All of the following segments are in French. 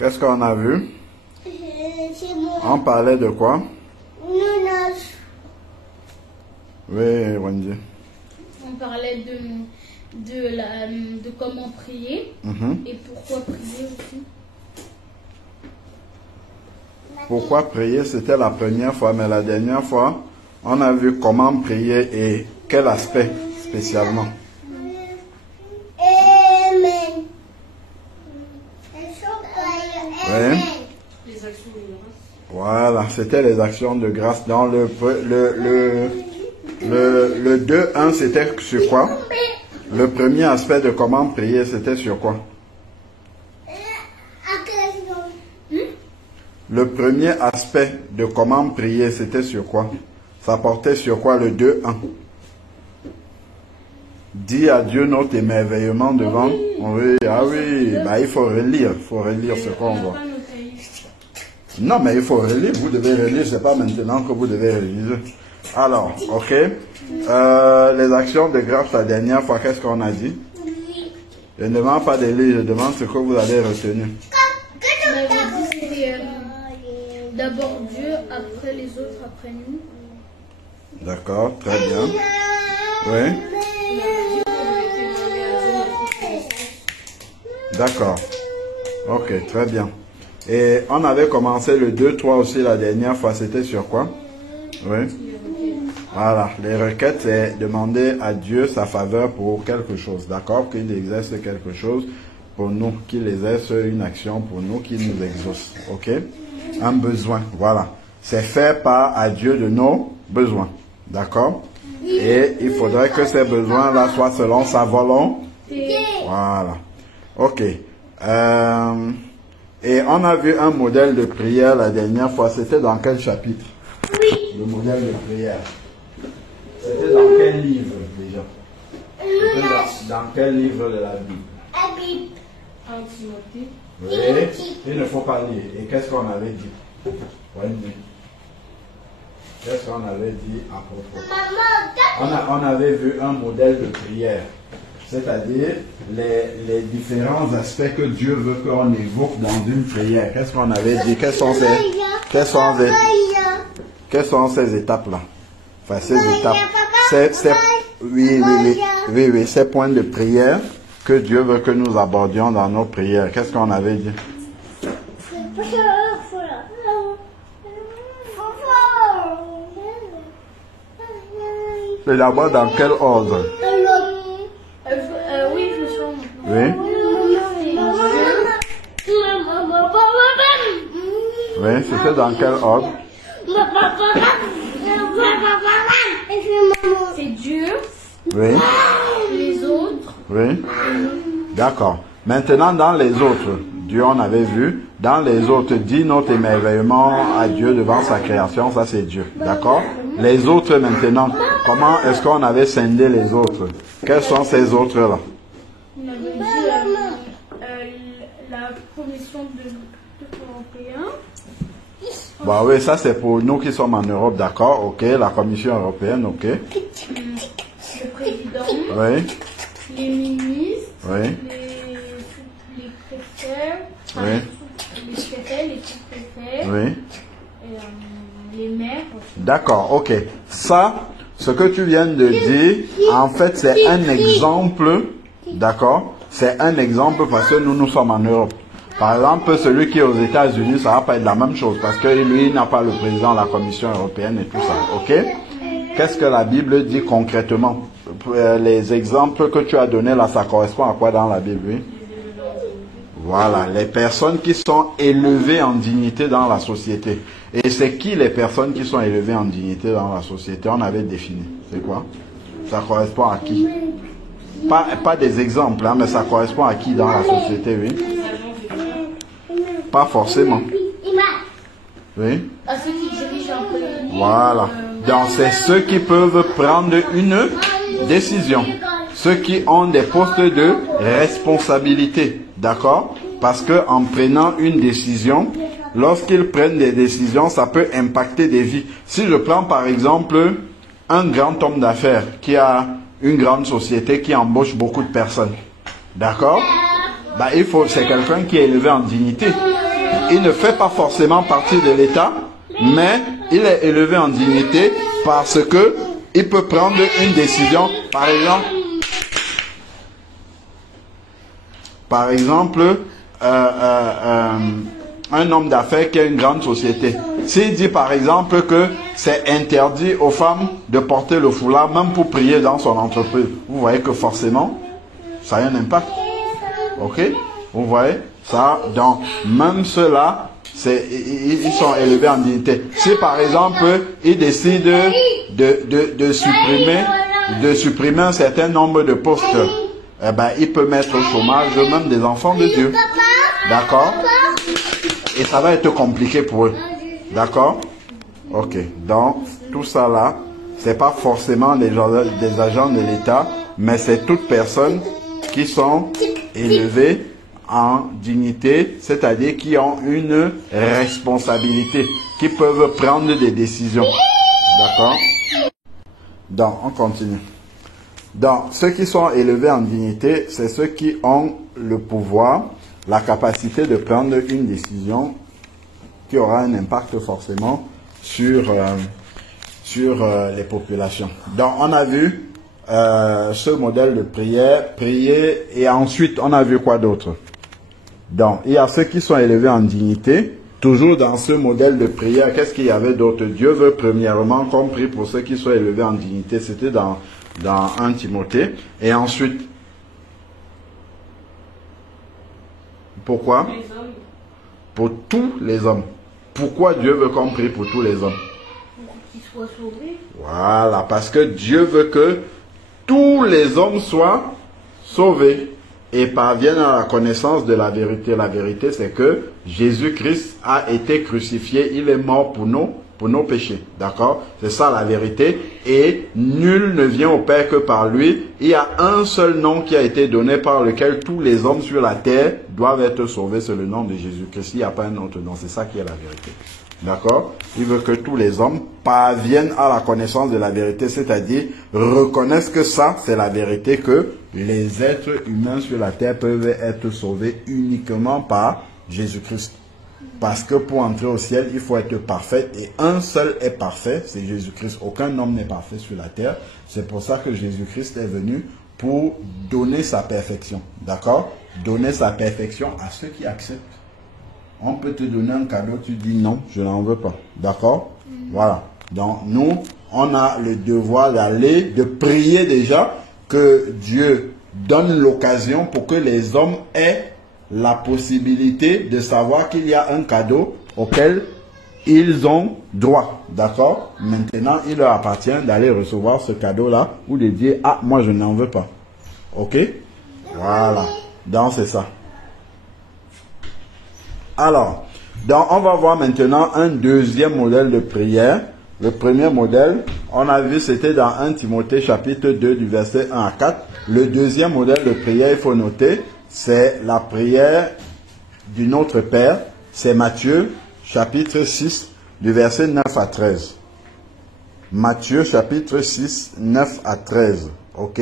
Qu'est-ce qu'on a vu? On parlait de quoi? Oui, Wendy. On parlait de comment prier et pourquoi prier aussi. Pourquoi prier, c'était la première fois, mais la dernière fois, on a vu comment prier et quel aspect spécialement. Amen. Oui. Les actions de grâce. Voilà, c'était les actions de grâce. Dans le 2.1, c'était sur quoi? Le premier aspect de comment prier, c'était sur quoi? Le premier aspect de comment prier, c'était sur quoi? Ça portait sur quoi le 2.1? Dis à Dieu notre émerveillement devant. Oui, ah oui, bah, il faut relire ce qu'on voit. Non, mais il faut relire, vous devez relire, c'est pas maintenant que vous devez relire. Alors, ok. Les actions de grâce la dernière fois, qu'est-ce qu'on a dit? Je ne demande pas de lire, je demande ce que vous avez retenu. D'abord Dieu, après les autres, après nous. D'accord, très bien. Oui. D'accord. Ok, très bien. Et on avait commencé le 2-3 aussi la dernière fois, c'était sur quoi? Oui. Voilà, les requêtes, c'est demander à Dieu sa faveur pour quelque chose, d'accord? Qu'il exerce quelque chose pour nous, qu'il exerce une action pour nous, qu'il nous exauce, ok? Un besoin, voilà. C'est faire part à Dieu de nos besoins, d'accord? Et il faudrait que ces besoins-là soient selon sa volonté. Voilà. Ok. Et on a vu un modèle de prière la dernière fois. C'était dans quel chapitre? Le modèle de prière. C'était dans quel livre déjà? C'était dans quel livre de la Bible? Oui, il ne faut pas lire. Et qu'est-ce qu'on avait dit? Qu'est-ce qu'on avait dit à propos? On avait vu un modèle de prière. C'est-à-dire les différents aspects que Dieu veut qu'on évoque dans une prière. Qu'est-ce qu'on avait dit? Quelles sont ces étapes-là? Enfin, ces étapes. Oui, ces points de prière que Dieu veut que nous abordions dans nos prières. Qu'est-ce qu'on avait dit? C'est d'abord dans quel ordre? Oui, je sens. Oui. Oui, c'était dans quel ordre? C'est Dieu. Oui. Les autres. Oui. D'accord. Maintenant, dans les autres, Dieu on avait vu, dans les autres, dit notre émerveillement à Dieu devant sa création, ça c'est Dieu. D'accord? Les autres maintenant, comment est-ce qu'on avait scindé les autres? Quels sont ces autres-là? On avait dit la commission de européen. Bah oui, ça c'est pour nous qui sommes en Europe, d'accord? Ok, la Commission européenne, ok. Le président. Oui. Les ministres. Oui. Les préfets. Oui. Les préfets, les sous-préfets. Oui. Et, les maires. D'accord, ok. Ça, ce que tu viens de dire, en fait, c'est un exemple, d'accord? C'est un exemple parce que nous sommes en Europe. Par exemple, celui qui est aux États-Unis, ça va pas être la même chose parce que lui, il n'a pas le président de la Commission européenne et tout ça, ok? Qu'est-ce que la Bible dit concrètement? Les exemples que tu as donnés là, ça correspond à quoi dans la Bible, oui? Voilà, les personnes qui sont élevées en dignité dans la société. Et c'est qui les personnes qui sont élevées en dignité dans la société? On avait défini. C'est quoi? Ça correspond à qui? Pas des exemples, hein, mais ça correspond à qui dans la société, oui? Pas forcément. Oui? À ceux qui dirigent un peu. Voilà. Donc c'est ceux qui peuvent prendre une décision. Ceux qui ont des postes de responsabilité. D'accord? Parce que en prenant une décision, lorsqu'ils prennent des décisions, ça peut impacter des vies. Si je prends par exemple un grand homme d'affaires qui a une grande société qui embauche beaucoup de personnes. D'accord? Bah, c'est quelqu'un qui est élevé en dignité. il ne fait pas forcément partie de l'État, mais il est élevé en dignité parce que il peut prendre une décision. Par exemple, un homme d'affaires qui a une grande société. S'il dit par exemple que c'est interdit aux femmes de porter le foulard, même pour prier dans son entreprise, vous voyez que forcément, ça a un impact. Ok? Vous voyez? Ça, donc, même ceux-là, ils sont élevés en dignité. Si par exemple, ils décident de supprimer un certain nombre de postes, eh ben, il peut mettre au chômage même des enfants de Dieu. D'accord? Et ça va être compliqué pour eux. D'accord? Ok. Donc, tout ça là, c'est pas forcément des agents de l'État, mais c'est toutes personnes qui sont élevées en dignité, c'est-à-dire qui ont une responsabilité, qui peuvent prendre des décisions. D'accord? Donc, on continue. Donc, ceux qui sont élevés en dignité, c'est ceux qui ont le pouvoir, la capacité de prendre une décision qui aura un impact forcément sur les populations. Donc, on a vu ce modèle de prière, prier, et ensuite, on a vu quoi d'autre? Donc, il y a ceux qui sont élevés en dignité. Toujours dans ce modèle de prière, qu'est-ce qu'il y avait d'autre? Dieu veut premièrement qu'on prie pour ceux qui sont élevés en dignité. C'était dans 1 Timothée. Et ensuite, pourquoi? Pour tous les hommes. Pourquoi Dieu veut qu'on prie pour tous les hommes? Pour qu'ils soient sauvés. Voilà, parce que Dieu veut que tous les hommes soient sauvés et parviennent à la connaissance de la vérité. La vérité, c'est que Jésus-Christ a été crucifié, il est mort pour nos péchés. D'accord? C'est ça la vérité. Et nul ne vient au Père que par lui. Il y a un seul nom qui a été donné par lequel tous les hommes sur la terre doivent être sauvés. C'est le nom de Jésus-Christ. Il n'y a pas un autre nom. C'est ça qui est la vérité. D'accord? Il veut que tous les hommes parviennent à la connaissance de la vérité, c'est-à-dire reconnaissent que ça, c'est la vérité, que les êtres humains sur la terre peuvent être sauvés uniquement par Jésus-Christ. Parce que pour entrer au ciel, il faut être parfait, et un seul est parfait, c'est Jésus-Christ. Aucun homme n'est parfait sur la terre. C'est pour ça que Jésus-Christ est venu pour donner sa perfection. D'accord? Donner sa perfection à ceux qui acceptent. On peut te donner un cadeau, tu dis non, je n'en veux pas. D'accord? Voilà. Donc nous, on a le devoir de prier déjà que Dieu donne l'occasion pour que les hommes aient la possibilité de savoir qu'il y a un cadeau auquel ils ont droit. D'accord? Maintenant, il leur appartient d'aller recevoir ce cadeau-là ou de dire, ah, moi je n'en veux pas. Ok? Voilà. Donc c'est ça. Alors, donc on va voir maintenant un deuxième modèle de prière. Le premier modèle, on a vu, c'était dans 1 Timothée chapitre 2 du verset 1 à 4. Le deuxième modèle de prière, il faut noter, c'est la prière du Notre Père. C'est Matthieu chapitre 6 du verset 9 à 13. Matthieu chapitre 6, 9 à 13. Ok?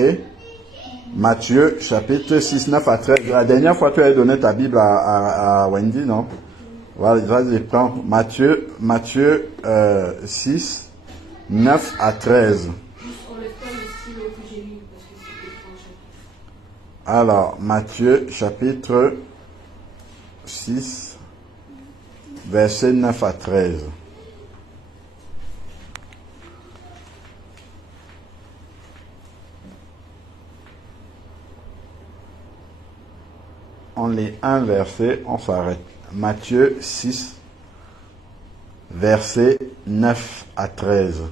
Matthieu, chapitre 6, 9 à 13. La dernière fois, tu avais donné ta Bible à Wendy, non? Voilà, vas-y, prends. Matthieu 6, 9 à 13. Alors, Matthieu, chapitre 6, verset 9 à 13. On lit un verset, on s'arrête. Matthieu 6, verset 9 à 13.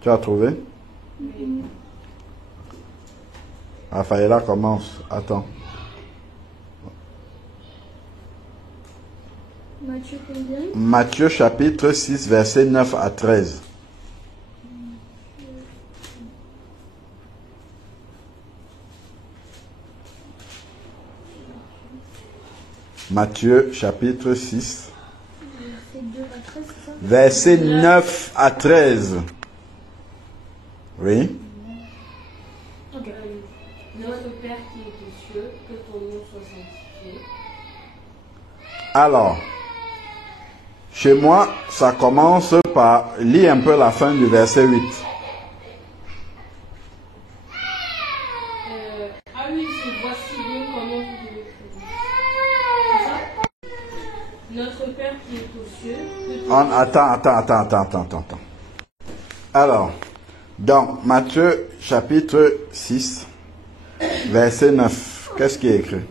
Tu as trouvé? Oui. Raphaëla commence. Attends. Matthieu combien? Matthieu chapitre 6, verset 9 à 13. Matthieu chapitre 6, verset 9 à 13. Oui. Notre Père qui est aux cieux, que ton nom soit sanctifié. Alors, chez moi, ça commence par, lis un peu la fin du verset 8. Ah oui, c'est voici donc comment vous devez prier. C'est ça? Notre Père qui est aux cieux, que ton nom... Attends. Alors, dans Matthieu chapitre 6, verset 9, qu'est-ce qui est écrit?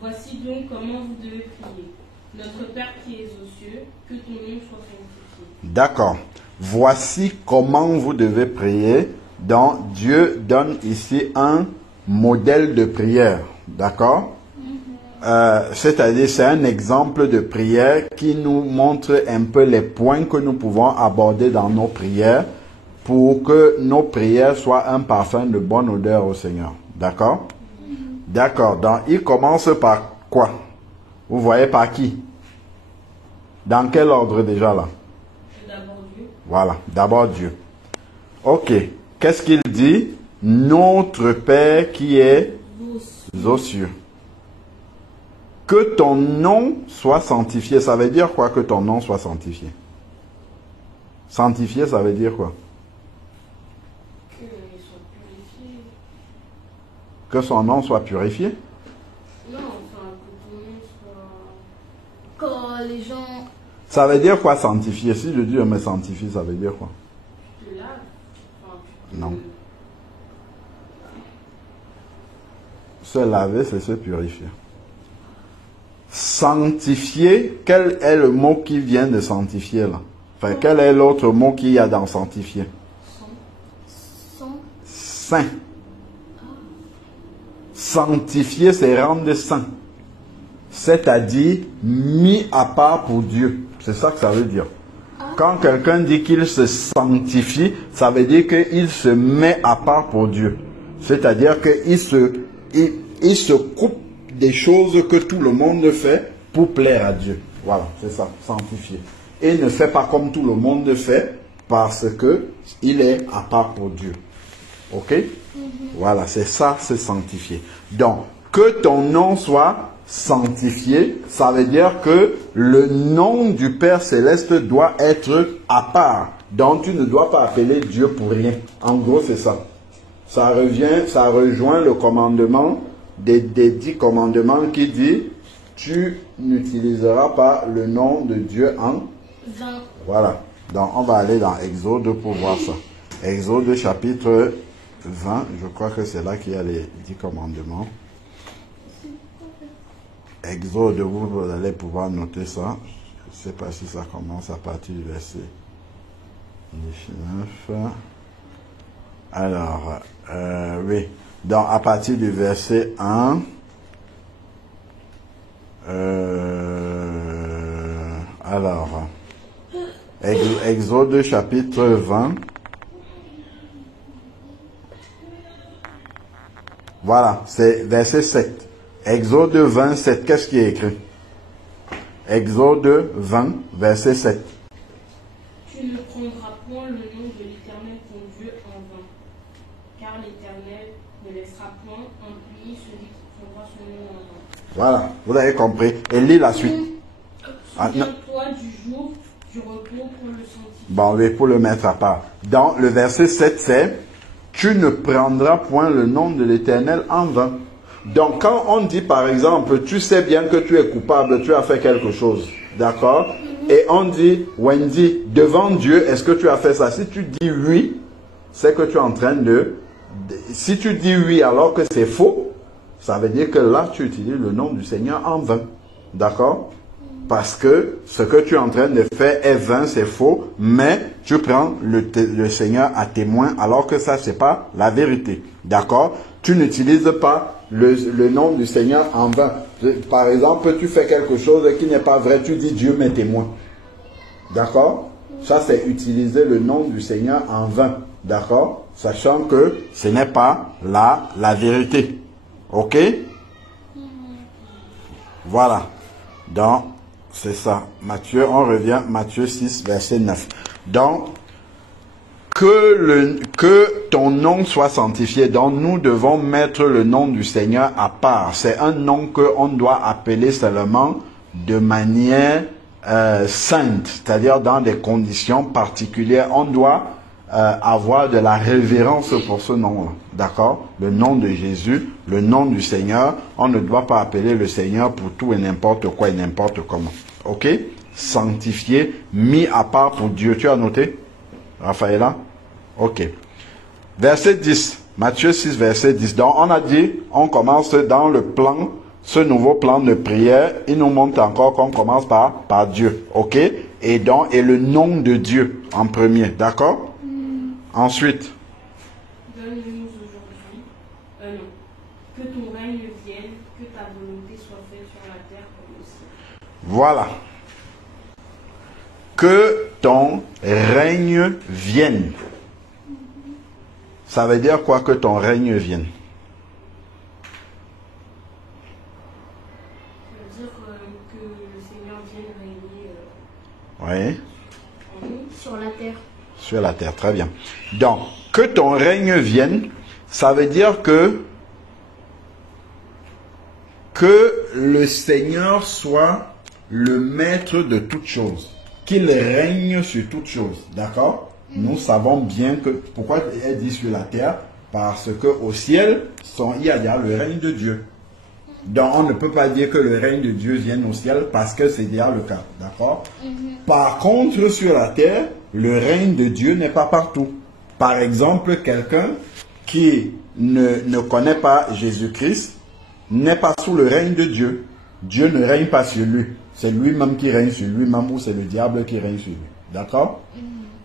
Voici donc comment vous devez prier. Notre Père qui est aux cieux, que ton nom soit sanctifié. D'accord. Voici comment vous devez prier. Donc, Dieu donne ici un modèle de prière. D'accord? C'est-à-dire, c'est un exemple de prière qui nous montre un peu les points que nous pouvons aborder dans nos prières pour que nos prières soient un parfum de bonne odeur au Seigneur. D'accord? D'accord. Donc, il commence par quoi? Vous voyez par qui? Dans quel ordre déjà là? D'abord Dieu. Voilà, d'abord Dieu. Ok. Qu'est-ce qu'il dit? Notre Père qui est aux cieux. Que ton nom soit sanctifié. Ça veut dire quoi que ton nom soit sanctifié? Sanctifié, ça veut dire quoi? Qu'il soit purifié. Que son nom soit purifié? Non, enfin, que ton nom soit... Quand les gens Ça veut dire quoi sanctifier? Si le Dieu me sanctifie, ça veut dire quoi? te lavent, enfin, tu te... Non. Se laver, c'est se purifier. Sanctifier, quel est le mot qui vient de sanctifier là? Enfin, quel est l'autre mot qu'il y a dans sanctifier? Saint. Sanctifier, c'est rendre saint. C'est-à-dire mis à part pour Dieu. C'est ça que ça veut dire. Quand quelqu'un dit qu'il se sanctifie, ça veut dire qu'il se met à part pour Dieu. C'est-à-dire qu'il se coupe des choses que tout le monde fait pour plaire à Dieu. Voilà, c'est ça, sanctifier. Et ne fait pas comme tout le monde fait parce que il est à part pour Dieu. Ok? Voilà, c'est ça, c'est sanctifier. Donc, que ton nom soit sanctifié, ça veut dire que le nom du Père Céleste doit être à part. Donc, tu ne dois pas appeler Dieu pour rien. En gros, c'est ça. Ça rejoint le commandement des 10 commandements qui dit tu n'utiliseras pas le nom de Dieu en vain. Voilà. Donc, on va aller dans Exode pour voir ça. Exode chapitre 20, je crois que c'est là qu'il y a les 10 commandements. Exode, vous allez pouvoir noter ça. Je ne sais pas si ça commence à partir du verset 19. Alors, oui. Donc, à partir du verset 1, alors, Exode chapitre 20. Voilà, c'est verset 7. Exode 27, qu'est-ce qui est écrit? Exode 20, verset 7. Tu ne prendras point le nom de l'Éternel ton Dieu en vain, car l'Éternel ne laissera point impuni celui qui prendra son nom en vain. Voilà, vous avez compris. Et lis la suite. Souviens-toi du jour du repos pour le sanctifier. Bon, oui, pour le mettre à part. Dans le verset 7, c'est « Tu ne prendras point le nom de l'Éternel en vain ». Donc, quand on dit, par exemple, tu sais bien que tu es coupable, tu as fait quelque chose, d'accord? Et on dit, Wendy, devant Dieu, est-ce que tu as fait ça? Si tu dis oui, c'est que tu es en train de... Si tu dis oui alors que c'est faux, ça veut dire que là, tu utilises le nom du Seigneur en vain, d'accord? Parce que ce que tu es en train de faire est vain, c'est faux, mais tu prends le Seigneur à témoin alors que ça, c'est pas la vérité, d'accord? Tu n'utilises pas le nom du Seigneur en vain. Par exemple, tu fais quelque chose qui n'est pas vrai, tu dis Dieu m'est témoin. D'accord? Ça, c'est utiliser le nom du Seigneur en vain. D'accord? Sachant que ce n'est pas la vérité. Ok? Voilà. Donc, c'est ça. Matthieu, on revient, Matthieu 6, verset 9. Donc, que que ton nom soit sanctifié. Donc nous devons mettre le nom du Seigneur à part. C'est un nom qu'on doit appeler seulement de manière sainte, c'est-à-dire dans des conditions particulières. On doit avoir de la révérence pour ce nom-là. D'accord? Le nom de Jésus, le nom du Seigneur. On ne doit pas appeler le Seigneur pour tout et n'importe quoi et n'importe comment. Ok? Sanctifié, mis à part pour Dieu. Tu as noté, Raphaëla? Ok. Verset 10. Matthieu 6, verset 10. Donc, on a dit, on commence dans le plan, ce nouveau plan de prière. Il nous montre encore qu'on commence par Dieu. Ok? Et donc, et le nom de Dieu en premier. D'accord? Ensuite. Donne-nous aujourd'hui un nom. Que ton règne vienne, que ta volonté soit faite sur la terre comme au ciel. Voilà. Que ton règne vienne. Ça veut dire quoi que ton règne vienne? Ça veut dire que le Seigneur vienne régner en nous, sur la terre. Sur la terre, très bien. Donc, que ton règne vienne, ça veut dire que le Seigneur soit le maître de toutes choses. Qu'il règne sur toutes choses. D'accord? Nous savons bien que... Pourquoi elle dit sur la terre? Parce qu'au ciel, il y a le règne de Dieu. Donc, on ne peut pas dire que le règne de Dieu vienne au ciel parce que c'est déjà le cas. D'accord? Par contre, sur la terre, le règne de Dieu n'est pas partout. Par exemple, quelqu'un qui ne connaît pas Jésus-Christ n'est pas sous le règne de Dieu. Dieu ne règne pas sur lui. C'est lui-même qui règne sur lui-même ou c'est le diable qui règne sur lui. D'accord?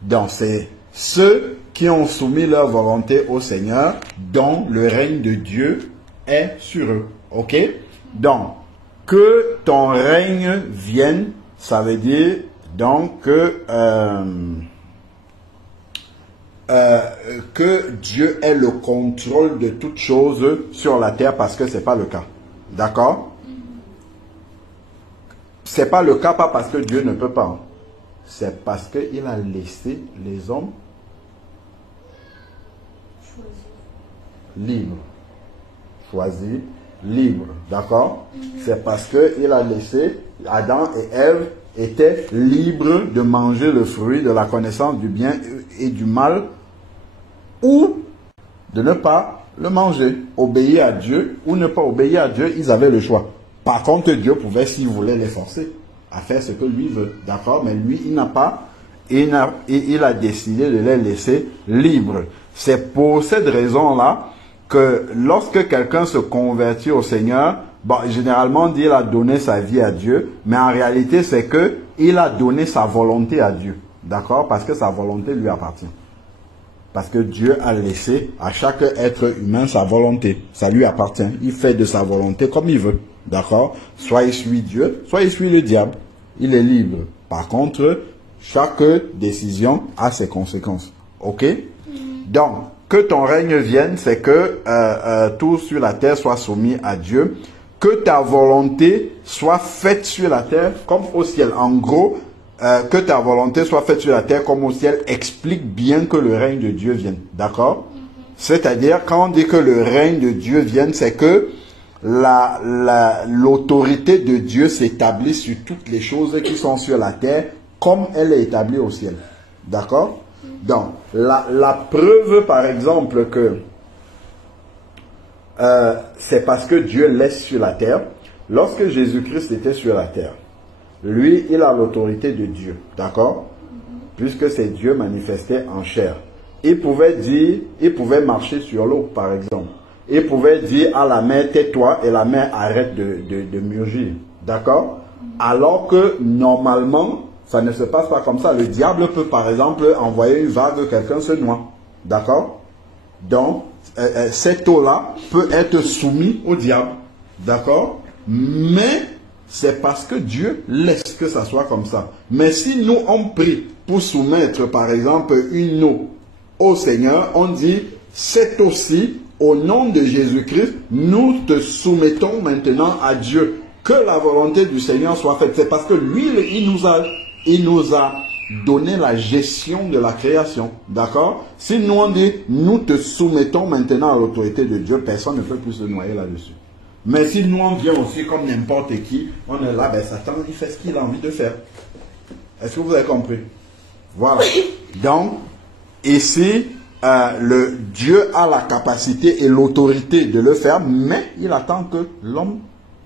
Donc, c'est ceux qui ont soumis leur volonté au Seigneur dont le règne de Dieu est sur eux. Ok? Donc, que ton règne vienne, ça veut dire donc que Dieu ait le contrôle de toutes choses sur la terre parce que ce n'est pas le cas. D'accord? Ce n'est pas le cas, pas parce que Dieu ne peut pas. C'est parce qu'il a laissé les hommes libres. Choisis, libres. D'accord? C'est parce qu'il a laissé Adam et Ève étaient libres de manger le fruit de la connaissance du bien et du mal ou de ne pas le manger. Obéir à Dieu ou ne pas obéir à Dieu, ils avaient le choix. Par contre, Dieu pouvait, s'il voulait, les forcer à faire ce que lui veut. D'accord? Mais lui, il n'a pas. Il a décidé de les laisser libres. C'est pour cette raison-là que lorsque quelqu'un se convertit au Seigneur, bon, généralement, on dit qu'il a donné sa vie à Dieu, mais en réalité, c'est qu'il a donné sa volonté à Dieu. D'accord? Parce que sa volonté lui appartient. Parce que Dieu a laissé à chaque être humain sa volonté. Ça lui appartient. Il fait de sa volonté comme il veut. D'accord? Soit il suit Dieu, soit il suit le diable. Il est libre. Par contre, chaque décision a ses conséquences. Ok? Donc, que ton règne vienne, c'est que tout sur la terre soit soumis à Dieu. Que ta volonté soit faite sur la terre comme au ciel. En gros, que ta volonté soit faite sur la terre comme au ciel explique bien que le règne de Dieu vienne. D'accord? C'est-à-dire, quand on dit que le règne de Dieu vienne, c'est que l'autorité de Dieu s'établit sur toutes les choses qui sont sur la terre comme elle est établie au ciel. D'accord? Donc, la preuve, par exemple, que c'est parce que Dieu laisse sur la terre. Lorsque Jésus-Christ était sur la terre, lui, il a l'autorité de Dieu. D'accord? Puisque c'est Dieu manifesté en chair. Il pouvait marcher sur l'eau, par exemple. Il pouvait dire à la mer, tais-toi, et la mer arrête de murgir. D'accord? Alors que, normalement, ça ne se passe pas comme ça. Le diable peut, par exemple, envoyer une vague, quelqu'un se noie. D'accord? Donc, cette eau-là peut être soumise au diable. D'accord? Mais, c'est parce que Dieu laisse que ça soit comme ça. Mais si nous, on prie pour soumettre, par exemple, une eau au Seigneur, on dit, cette eau-ci, au nom de Jésus-Christ, nous te soumettons maintenant à Dieu. Que la volonté du Seigneur soit faite. C'est parce que lui, il nous a donner la gestion de la création. D'accord? Si nous on dit, nous te soumettons maintenant à l'autorité de Dieu, personne ne peut plus se noyer là-dessus. Mais si nous on vient aussi comme n'importe qui, on est là, ben Satan, il fait ce qu'il a envie de faire. Est-ce que vous avez compris? Voilà. Donc, ici, le Dieu a la capacité et l'autorité de le faire, mais il attend que l'homme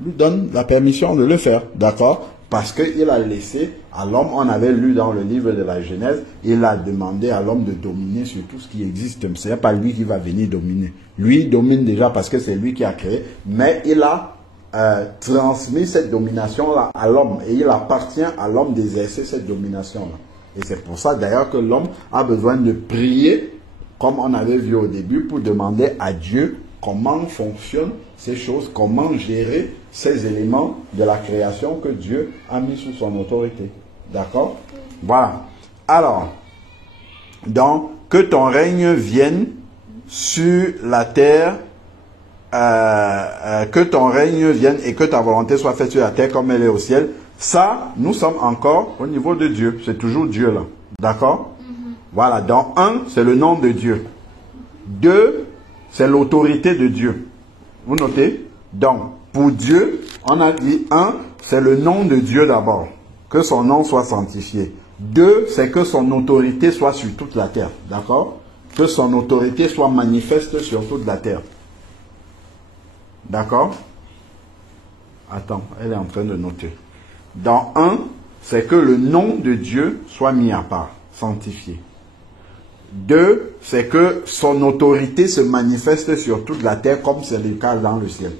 lui donne la permission de le faire. D'accord? Parce qu'il a laissé à l'homme, on avait lu dans le livre de la Genèse, il a demandé à l'homme de dominer sur tout ce qui existe. Ce n'est pas lui qui va venir dominer. Lui, il domine déjà parce que c'est lui qui a créé, mais il a transmis cette domination-là à l'homme et il appartient à l'homme d'exercer cette domination-là. Et c'est pour ça d'ailleurs que l'homme a besoin de prier, comme on avait vu au début, pour demander à Dieu comment fonctionnent ces choses, comment gérer ces éléments de la création que Dieu a mis sous son autorité. D'accord? Voilà. Alors, donc, que ton règne vienne sur la terre, que ton règne vienne et que ta volonté soit faite sur la terre comme elle est au ciel. Ça, nous sommes encore au niveau de Dieu. C'est toujours Dieu là. D'accord? Voilà. Donc, 1, c'est le nom de Dieu. 2, c'est l'autorité de Dieu. Vous notez? Donc, pour Dieu, on a dit 1, c'est le nom de Dieu d'abord. Que son nom soit sanctifié. 2, c'est que son autorité soit sur toute la terre. D'accord? Que son autorité soit manifeste sur toute la terre. D'accord? Attends, elle est en train de noter. Dans 1, c'est que le nom de Dieu soit mis à part, sanctifié. 2, c'est que son autorité se manifeste sur toute la terre comme c'est le cas dans le ciel.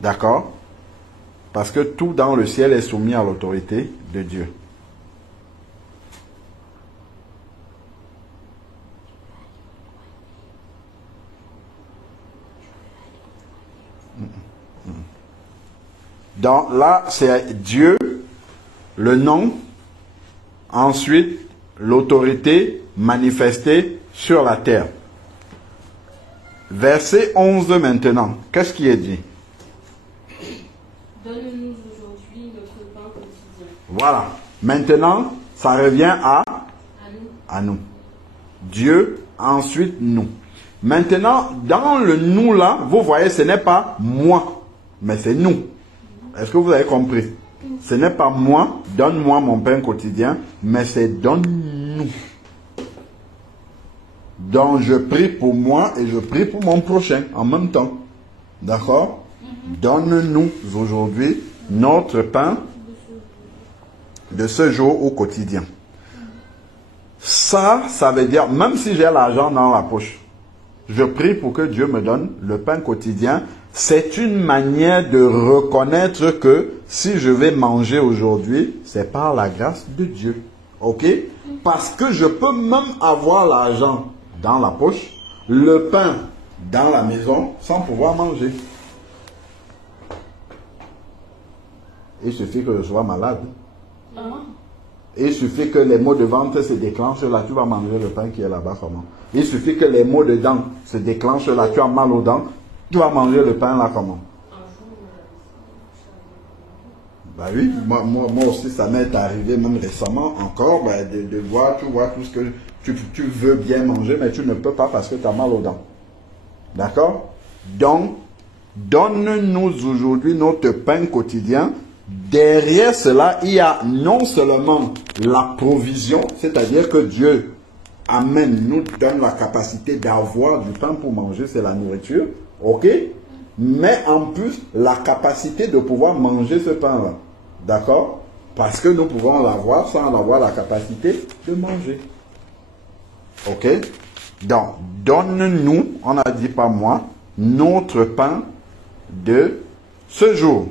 D'accord? Parce que tout dans le ciel est soumis à l'autorité de Dieu. Donc là, c'est Dieu, le nom, ensuite l'autorité manifestée sur la terre. Verset 11 maintenant. Qu'est-ce qui est dit? Donne-nous aujourd'hui notre pain quotidien. Voilà. Maintenant, ça revient à nous. Dieu, ensuite nous. Maintenant, dans le nous là, vous voyez, ce n'est pas moi, mais c'est nous. Est-ce que vous avez compris? Ce n'est pas moi, donne-moi mon pain quotidien, mais c'est donne-nous. Donc je prie pour moi et je prie pour mon prochain en même temps. D'accord? Donne-nous aujourd'hui notre pain de ce jour au quotidien. Ça veut dire, même si j'ai l'argent dans la poche, je prie pour que Dieu me donne le pain quotidien. C'est une manière de reconnaître que si je vais manger aujourd'hui, c'est par la grâce de Dieu. Ok? Parce que je peux même avoir l'argent dans la poche, le pain dans la maison, sans pouvoir manger. Il suffit que je sois malade. Il suffit que les maux de ventre se déclenchent là, tu vas manger le pain qui est là-bas comment? Il suffit que les maux de dents se déclenchent là, tu as mal aux dents, tu vas manger le pain là comment? Bah oui, moi aussi ça m'est arrivé même récemment encore de voir, tu vois tout ce que tu veux bien manger mais tu ne peux pas parce que tu as mal aux dents. D'accord? Donc, donne-nous aujourd'hui notre pain quotidien. Derrière cela, il y a non seulement la provision, c'est-à-dire que Dieu amène, nous donne la capacité d'avoir du pain pour manger, c'est la nourriture, ok? Mais en plus, la capacité de pouvoir manger ce pain-là, d'accord? Parce que nous pouvons l'avoir sans avoir la capacité de manger. Ok? Donc, donne-nous, on a dit pas moi, notre pain de ce jour.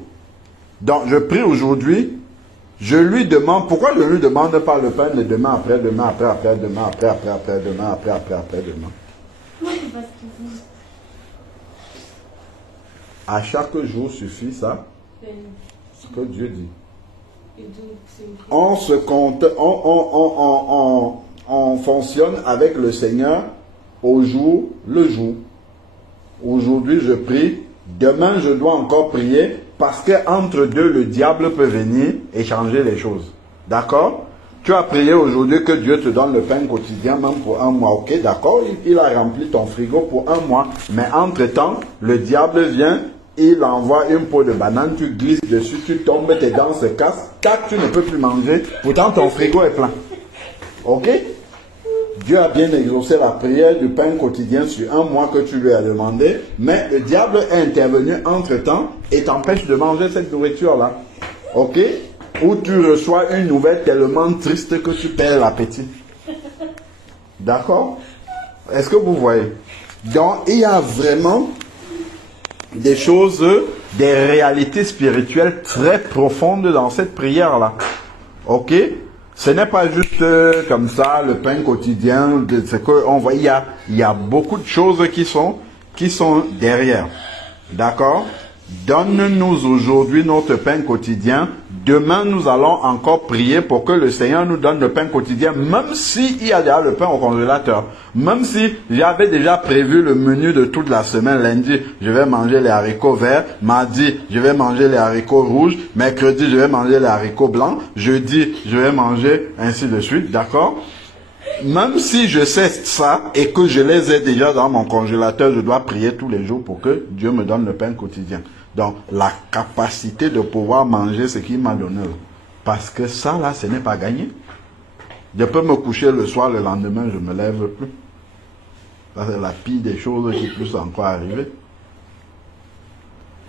Donc, je prie aujourd'hui, je lui demande, pourquoi je ne lui demande pas le pain de demain, après, demain, après, après, demain, après, après, après, demain, après, après, après, demain? À chaque jour suffit ça, ce que Dieu dit. On se compte, on fonctionne avec le Seigneur au jour le jour. Aujourd'hui je prie, demain je dois encore prier parce qu'entre deux le diable peut venir et changer les choses. D'accord? Tu as prié aujourd'hui que Dieu te donne le pain quotidien, même pour un mois. Ok, d'accord, il a rempli ton frigo pour un mois. Mais entre-temps, le diable vient, il envoie une peau de banane, tu glisses dessus, tu tombes, tes dents se cassent, tac, tu ne peux plus manger. Pourtant, ton frigo est plein. Ok? Dieu a bien exaucé la prière du pain quotidien sur un mois que tu lui as demandé, mais le diable est intervenu entre-temps et t'empêche de manger cette nourriture-là. Ok? Ou tu reçois une nouvelle tellement triste que tu perds l'appétit. D'accord? Est-ce que vous voyez? Donc, il y a vraiment des choses, des réalités spirituelles très profondes dans cette prière-là. Ok? Ce n'est pas juste comme ça, le pain quotidien, c'est qu'on voit, il y a beaucoup de choses qui sont derrière. D'accord? Donne-nous aujourd'hui notre pain quotidien. Demain, nous allons encore prier pour que le Seigneur nous donne le pain quotidien, même s'il y a déjà le pain au congélateur. Même si j'avais déjà prévu le menu de toute la semaine. Lundi, je vais manger les haricots verts. Mardi, je vais manger les haricots rouges. Mercredi, je vais manger les haricots blancs. Jeudi, je vais manger ainsi de suite. D'accord? Même si je sais ça et que je les ai déjà dans mon congélateur, je dois prier tous les jours pour que Dieu me donne le pain quotidien. Donc, la capacité de pouvoir manger ce qu'il m'a donné. Parce que ça, là, ce n'est pas gagné. Je peux me coucher le soir, le lendemain, je ne me lève plus. Ça, c'est la pire des choses qui puissent encore arriver.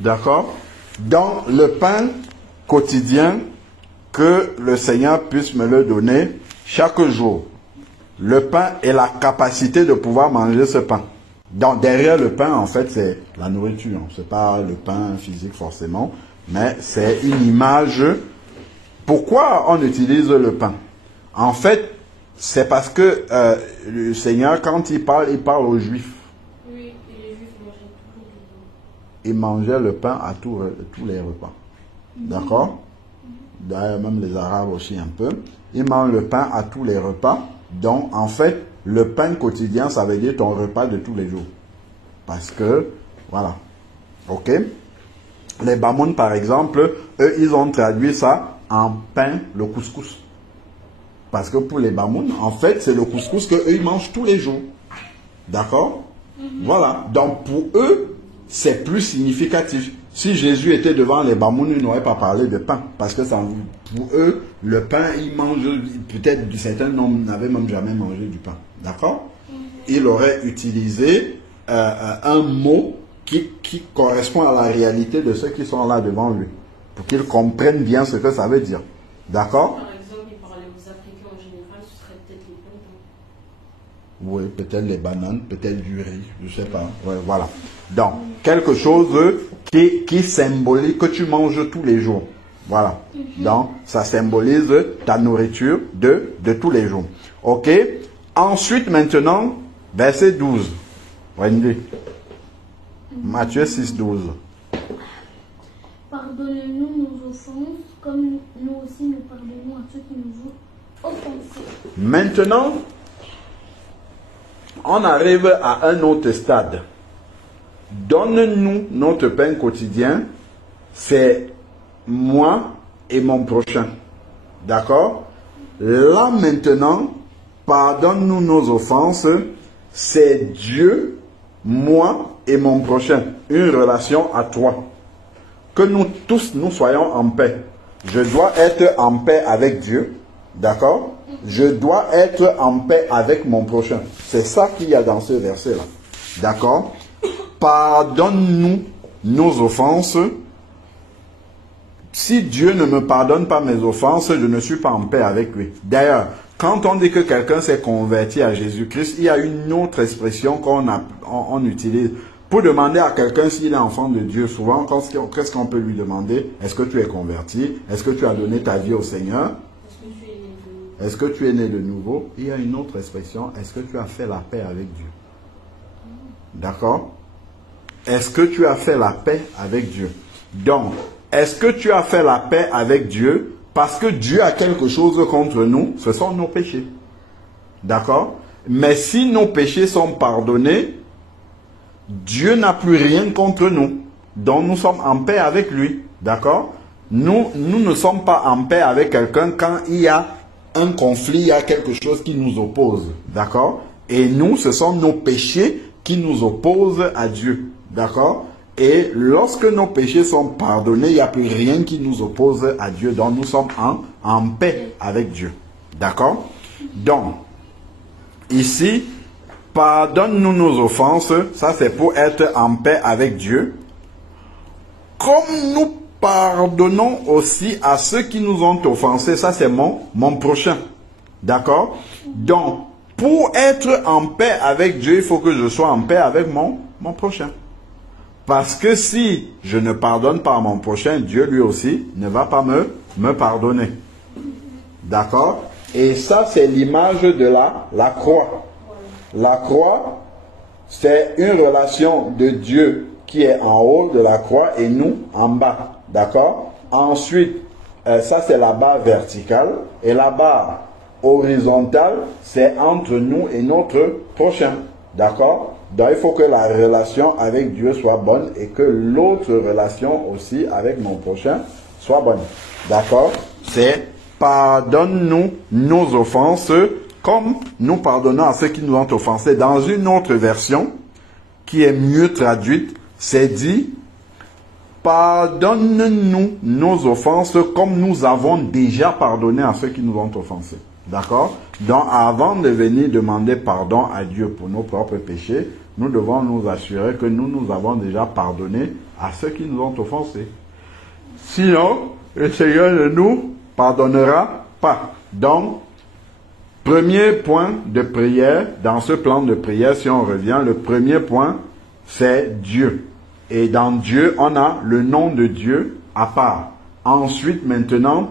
D'accord? Donc, le pain quotidien, que le Seigneur puisse me le donner chaque jour. Le pain et la capacité de pouvoir manger ce pain. Donc, derrière le pain, en fait, c'est la nourriture. Ce n'est pas le pain physique forcément, mais c'est une image. Pourquoi on utilise le pain? En fait, c'est parce que le Seigneur, quand il parle aux Juifs. Oui, et les Juifs mangeaient toujours du pain. Ils mangeaient le pain à tous les repas. D'accord? D'ailleurs, même les Arabes aussi un peu. Ils mangent le pain à tous les repas. Donc, en fait, le pain quotidien, ça veut dire ton repas de tous les jours. Parce que, voilà. Ok? Les Bamoun, par exemple, eux, ils ont traduit ça en pain, le couscous. Parce que pour les Bamoun, en fait, c'est le couscous qu'eux, ils mangent tous les jours. D'accord? Voilà. Donc, pour eux, c'est plus significatif. Si Jésus était devant les Bamoun, ils n'auraient pas parlé de pain. Parce que ça, pour eux, le pain, ils mangent, peut-être certains n'avaient même jamais mangé du pain. D'accord? Il aurait utilisé un mot qui correspond à la réalité de ceux qui sont là devant lui. Pour qu'ils comprennent bien ce que ça veut dire. D'accord? Par exemple, il parlait aux Africains en général, ce serait peut-être les pains. Oui, peut-être les bananes, peut-être du riz, je ne sais pas. Ouais, voilà. Donc, quelque chose qui symbolise que tu manges tous les jours. Voilà. Donc, ça symbolise ta nourriture de tous les jours. Ok? Ensuite, maintenant, verset 12. Wendy. Matthieu 6, 12. Pardonne-nous nos offenses, comme nous aussi nous pardonnons à ceux qui nous ont offensés. Maintenant, on arrive à un autre stade. Donne-nous notre pain quotidien, c'est moi et mon prochain. D'accord? Là maintenant, pardonne-nous nos offenses, c'est Dieu, moi et mon prochain. Une relation à toi. Que nous tous, nous soyons en paix. Je dois être en paix avec Dieu. D'accord? Je dois être en paix avec mon prochain. C'est ça qu'il y a dans ce verset-là. D'accord? Pardonne-nous nos offenses. Si Dieu ne me pardonne pas mes offenses, je ne suis pas en paix avec lui. D'ailleurs, quand on dit que quelqu'un s'est converti à Jésus-Christ, il y a une autre expression qu'on utilise. Pour demander à quelqu'un s'il est enfant de Dieu, souvent, qu'est-ce qu'on peut lui demander? Est-ce que tu es converti? Est-ce que tu as donné ta vie au Seigneur? Est-ce que tu es né de nouveau? Il y a une autre expression. Est-ce que tu as fait la paix avec Dieu? D'accord? Est-ce que tu as fait la paix avec Dieu? Donc, est-ce que tu as fait la paix avec Dieu? Parce que Dieu a quelque chose contre nous, ce sont nos péchés. D'accord? Mais si nos péchés sont pardonnés, Dieu n'a plus rien contre nous. Donc nous sommes en paix avec lui. D'accord? Nous ne sommes pas en paix avec quelqu'un quand il y a un conflit, il y a quelque chose qui nous oppose. D'accord? Et nous, ce sont nos péchés qui nous opposent à Dieu. D'accord? Et lorsque nos péchés sont pardonnés, il n'y a plus rien qui nous oppose à Dieu. Donc nous sommes en paix avec Dieu. D'accord? Donc, ici, pardonne-nous nos offenses. Ça, c'est pour être en paix avec Dieu. Comme nous pardonnons aussi à ceux qui nous ont offensés. Ça, c'est mon prochain. D'accord? Donc, pour être en paix avec Dieu, il faut que je sois en paix avec mon prochain. Parce que si je ne pardonne pas à mon prochain, Dieu lui aussi ne va pas me pardonner. D'accord? Et ça, c'est l'image de la croix. La croix, c'est une relation de Dieu qui est en haut de la croix et nous en bas. D'accord? Ensuite, ça c'est la barre verticale. Et la barre horizontale, c'est entre nous et notre prochain. D'accord? Donc il faut que la relation avec Dieu soit bonne et que l'autre relation aussi avec mon prochain soit bonne. D'accord? C'est pardonne-nous nos offenses comme nous pardonnons à ceux qui nous ont offensés. Dans une autre version qui est mieux traduite, c'est dit pardonne-nous nos offenses comme nous avons déjà pardonné à ceux qui nous ont offensés. D'accord? Donc, avant de venir demander pardon à Dieu pour nos propres péchés, nous devons nous assurer que nous avons déjà pardonné à ceux qui nous ont offensés. Sinon, le Seigneur ne nous pardonnera pas. Donc, premier point de prière, dans ce plan de prière, si on revient, le premier point, c'est Dieu. Et dans Dieu, on a le nom de Dieu à part. Ensuite, maintenant,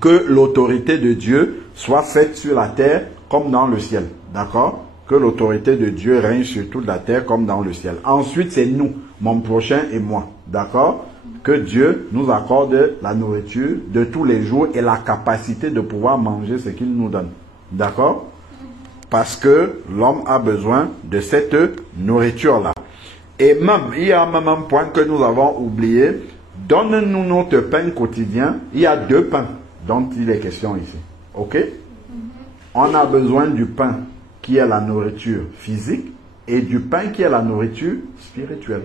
que l'autorité de Dieu soit faite sur la terre comme dans le ciel. D'accord? Que l'autorité de Dieu règne sur toute la terre comme dans le ciel. Ensuite, c'est nous, mon prochain et moi. D'accord? Que Dieu nous accorde la nourriture de tous les jours et la capacité de pouvoir manger ce qu'il nous donne. D'accord? Parce que l'homme a besoin de cette nourriture-là. Et même, il y a même un point que nous avons oublié. Donne-nous notre pain quotidien. Il y a deux pains dont il est question ici. Ok? On a besoin du pain qui est la nourriture physique et du pain qui est la nourriture spirituelle.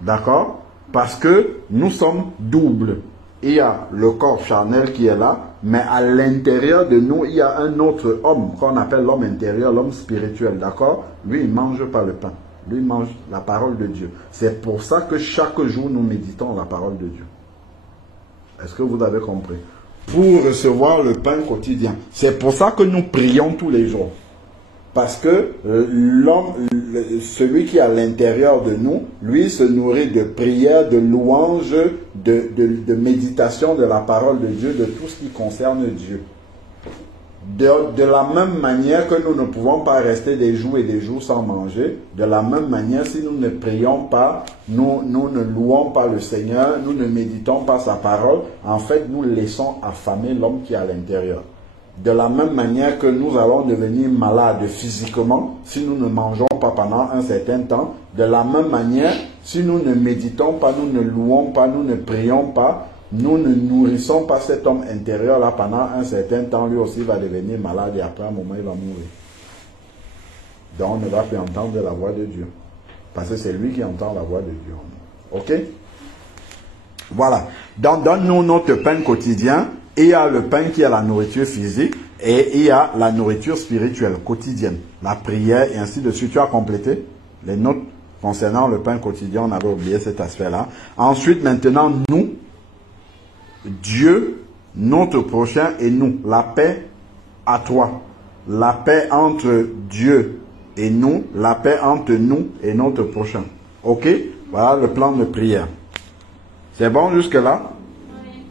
D'accord? Parce que nous sommes doubles. Il y a le corps charnel qui est là, mais à l'intérieur de nous, il y a un autre homme qu'on appelle l'homme intérieur, l'homme spirituel. D'accord? Lui, il ne mange pas le pain. Lui, il mange la parole de Dieu. C'est pour ça que chaque jour, nous méditons la parole de Dieu. Est-ce que vous avez compris? Pour recevoir le pain quotidien. C'est pour ça que nous prions tous les jours. Parce que celui qui est à l'intérieur de nous, lui se nourrit de prières, de louanges, de méditation de la parole de Dieu, de tout ce qui concerne Dieu. De la même manière que nous ne pouvons pas rester des jours et des jours sans manger, de la même manière, si nous ne prions pas, nous ne louons pas le Seigneur, nous ne méditons pas sa parole, en fait, nous laissons affamer l'homme qui est à l'intérieur. De la même manière que nous allons devenir malades physiquement, si nous ne mangeons pas pendant un certain temps, de la même manière, si nous ne méditons pas, nous ne louons pas, nous ne prions pas, nous ne nourrissons pas cet homme intérieur-là pendant un certain temps, lui aussi va devenir malade et après un moment, il va mourir. Donc, on ne va plus entendre la voix de Dieu. Parce que c'est lui qui entend la voix de Dieu. Ok? Voilà. Donc, donne-nous notre pain quotidien. Et il y a le pain qui est la nourriture physique et il y a la nourriture spirituelle quotidienne. La prière et ainsi de suite. Tu as complété les notes concernant le pain quotidien. On avait oublié cet aspect-là. Ensuite, maintenant, nous, Dieu, notre prochain et nous. La paix à toi. La paix entre Dieu et nous. La paix entre nous et notre prochain. Ok? Voilà le plan de prière. C'est bon jusque-là? Oui.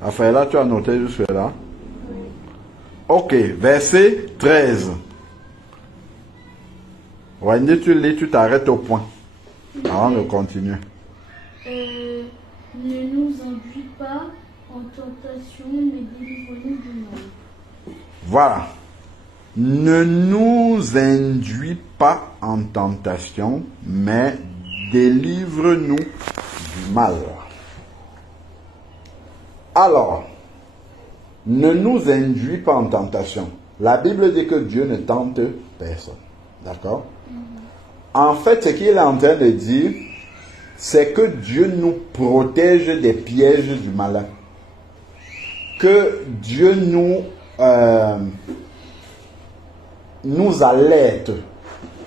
Raphaël, tu as noté jusque-là? Oui. Ok, verset 13. Wendy, tu lis, tu t'arrêtes au point. Avant de continuer. Ne nous induis pas en tentation, mais délivre-nous du mal. Voilà. Ne nous induis pas en tentation, mais délivre-nous du mal. Alors, ne nous induis pas en tentation. La Bible dit que Dieu ne tente personne. D'accord? En fait, ce qu'il est en train de dire, c'est que Dieu nous protège des pièges du malin. Que Dieu nous alerte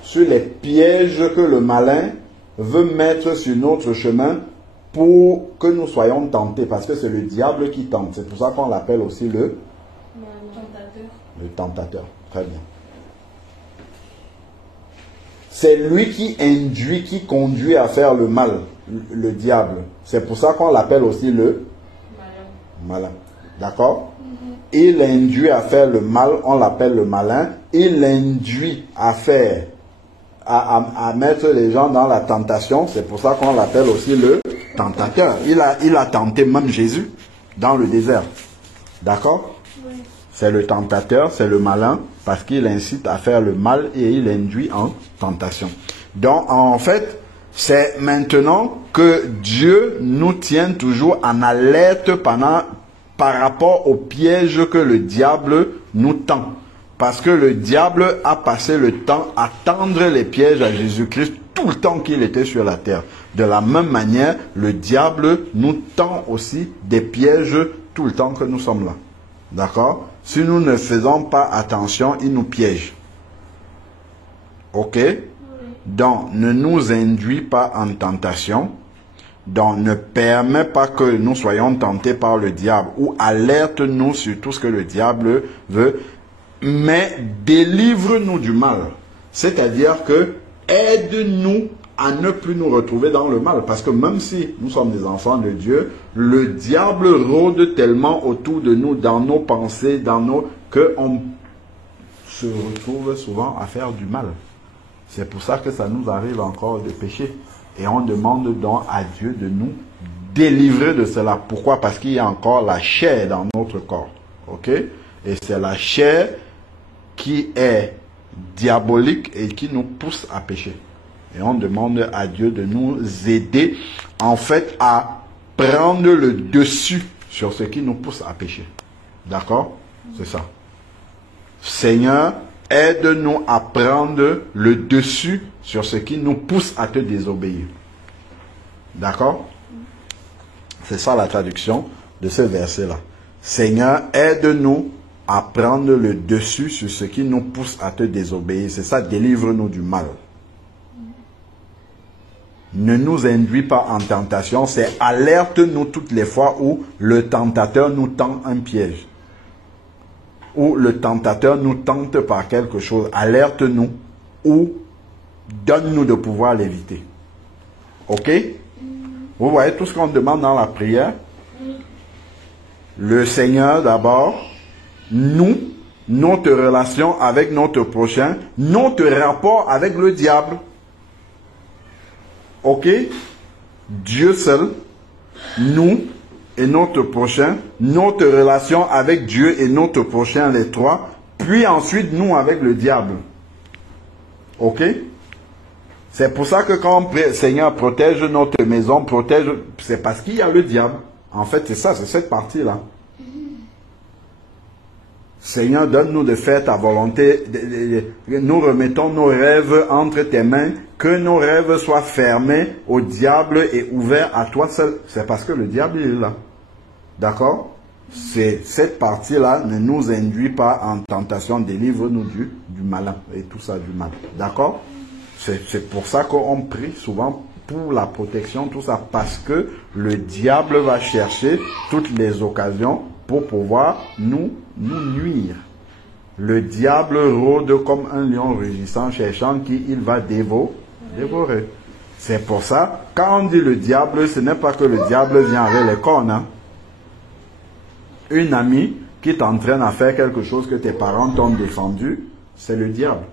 sur les pièges que le malin veut mettre sur notre chemin pour que nous soyons tentés. Parce que c'est le diable qui tente. C'est pour ça qu'on l'appelle aussi le tentateur. Le tentateur. Très bien. C'est lui qui induit, qui conduit à faire le mal, le diable. C'est pour ça qu'on l'appelle aussi le malin. D'accord? Il induit à faire le mal, on l'appelle le malin. Il induit à faire, à mettre les gens dans la tentation. C'est pour ça qu'on l'appelle aussi le tentateur. Il a tenté même Jésus dans le désert. D'accord? Oui. C'est le tentateur, c'est le malin, parce qu'il incite à faire le mal et il induit en tentation. Donc, en fait, c'est maintenant que Dieu nous tient toujours en alerte par rapport aux pièges que le diable nous tend. Parce que le diable a passé le temps à tendre les pièges à Jésus-Christ tout le temps qu'il était sur la terre. De la même manière, le diable nous tend aussi des pièges tout le temps que nous sommes là. D'accord? Si nous ne faisons pas attention, il nous piège. Ok? Donc, ne nous induis pas en tentation. Donc, ne permet pas que nous soyons tentés par le diable. Ou alerte-nous sur tout ce que le diable veut. Mais délivre-nous du mal. C'est-à-dire que aide-nous à ne plus nous retrouver dans le mal. Parce que même si nous sommes des enfants de Dieu, le diable rôde tellement autour de nous, dans nos pensées, qu'on se retrouve souvent à faire du mal. C'est pour ça que ça nous arrive encore de pécher. Et on demande donc à Dieu de nous délivrer de cela. Pourquoi? Parce qu'il y a encore la chair dans notre corps. Ok? Et c'est la chair qui est diabolique et qui nous pousse à pécher. Et on demande à Dieu de nous aider, en fait, à prendre le dessus sur ce qui nous pousse à pécher. D'accord? C'est ça. Seigneur, aide-nous à prendre le dessus sur ce qui nous pousse à te désobéir. D'accord? C'est ça la traduction de ce verset-là. Seigneur, aide-nous à prendre le dessus sur ce qui nous pousse à te désobéir. C'est ça, délivre-nous du mal. Ne nous induis pas en tentation, c'est alerte-nous toutes les fois où le tentateur nous tend un piège. Où le tentateur nous tente par quelque chose. Alerte-nous ou donne-nous de pouvoir l'éviter. Ok? Vous voyez tout ce qu'on demande dans la prière? Le Seigneur d'abord, nous, notre relation avec notre prochain, notre rapport avec le diable. Ok? Dieu seul, nous et notre prochain, notre relation avec Dieu et notre prochain, les trois, puis ensuite nous avec le diable. Ok? C'est pour ça que quand on prie, Seigneur, protège notre maison, protège, c'est parce qu'il y a le diable. En fait, c'est ça, c'est cette partie-là. Seigneur, donne-nous de faire ta volonté. Nous remettons nos rêves entre tes mains. Que nos rêves soient fermés au diable et ouverts à toi seul. C'est parce que le diable est là. D'accord? C'est cette partie-là ne nous induit pas en tentation. Délivre-nous du malin et tout ça du mal. D'accord? C'est pour ça qu'on prie souvent pour la protection, tout ça. Parce que le diable va chercher toutes les occasions pour pouvoir nous nuire. Le diable rôde comme un lion rugissant, cherchant qui il va dévorer. C'est pour ça, quand on dit le diable, ce n'est pas que le diable vient avec les cornes. Hein. Une amie qui t'entraîne à faire quelque chose que tes parents t'ont défendu, c'est le diable.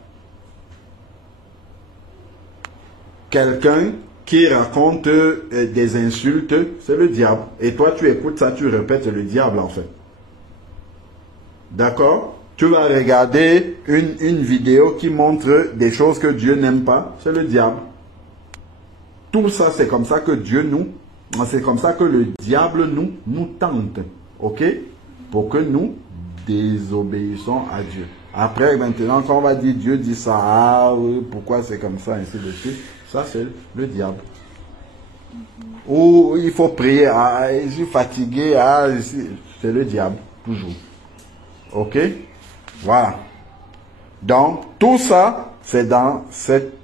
Quelqu'un qui raconte des insultes, c'est le diable. Et toi, tu écoutes ça, tu répètes, le diable en fait. D'accord? Tu vas regarder une vidéo qui montre des choses que Dieu n'aime pas, c'est le diable. Tout ça, c'est comme ça que Dieu c'est comme ça que le diable nous tente. Ok? pour que nous désobéissons à Dieu. Après, maintenant, quand on va dire Dieu dit ça, ah, oui, pourquoi c'est comme ça, ainsi de suite, ça c'est le diable. Ou il faut prier, ah, je suis fatigué, ah, c'est le diable, toujours. Ok? Voilà. Donc, tout ça, c'est dans cette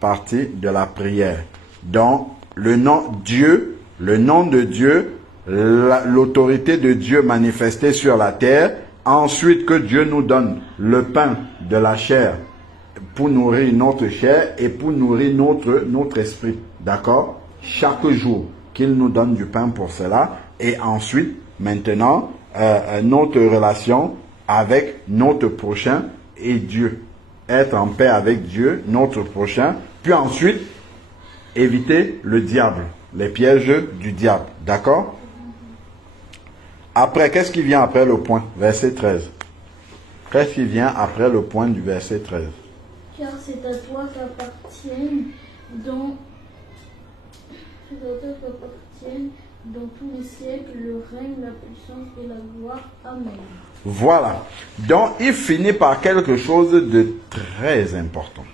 partie de la prière. Donc, le nom Dieu, le nom de Dieu, l'autorité de Dieu manifestée sur la terre, ensuite que Dieu nous donne le pain de la chair pour nourrir notre chair et pour nourrir notre esprit. D'accord? Chaque jour qu'il nous donne du pain pour cela. Et ensuite, maintenant, notre relation avec notre prochain et Dieu. Être en paix avec Dieu, notre prochain. Puis ensuite, éviter le diable, les pièges du diable. D'accord? Après, qu'est-ce qui vient après le point? Verset 13. Qu'est-ce qui vient après le point du verset 13? Car c'est à toi qu'appartiennent dans tous les siècles le règne, la puissance et la gloire. Amen. Voilà. Donc, il finit par quelque chose de très important.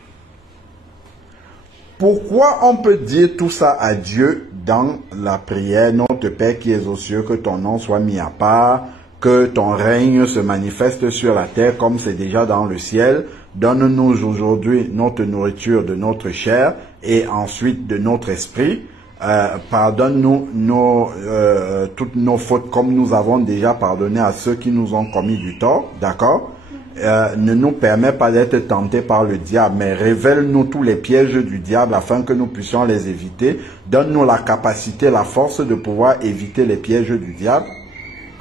Pourquoi on peut dire tout ça à Dieu dans la prière? Notre Père qui es aux cieux, que ton nom soit mis à part, que ton règne se manifeste sur la terre comme c'est déjà dans le ciel. Donne-nous aujourd'hui notre nourriture de notre chair et ensuite de notre esprit. Pardonne-nous toutes nos fautes comme nous avons déjà pardonné à ceux qui nous ont commis du tort. D'accord? Ne nous permet pas d'être tentés par le diable, mais révèle-nous tous les pièges du diable afin que nous puissions les éviter. Donne-nous la capacité, la force de pouvoir éviter les pièges du diable.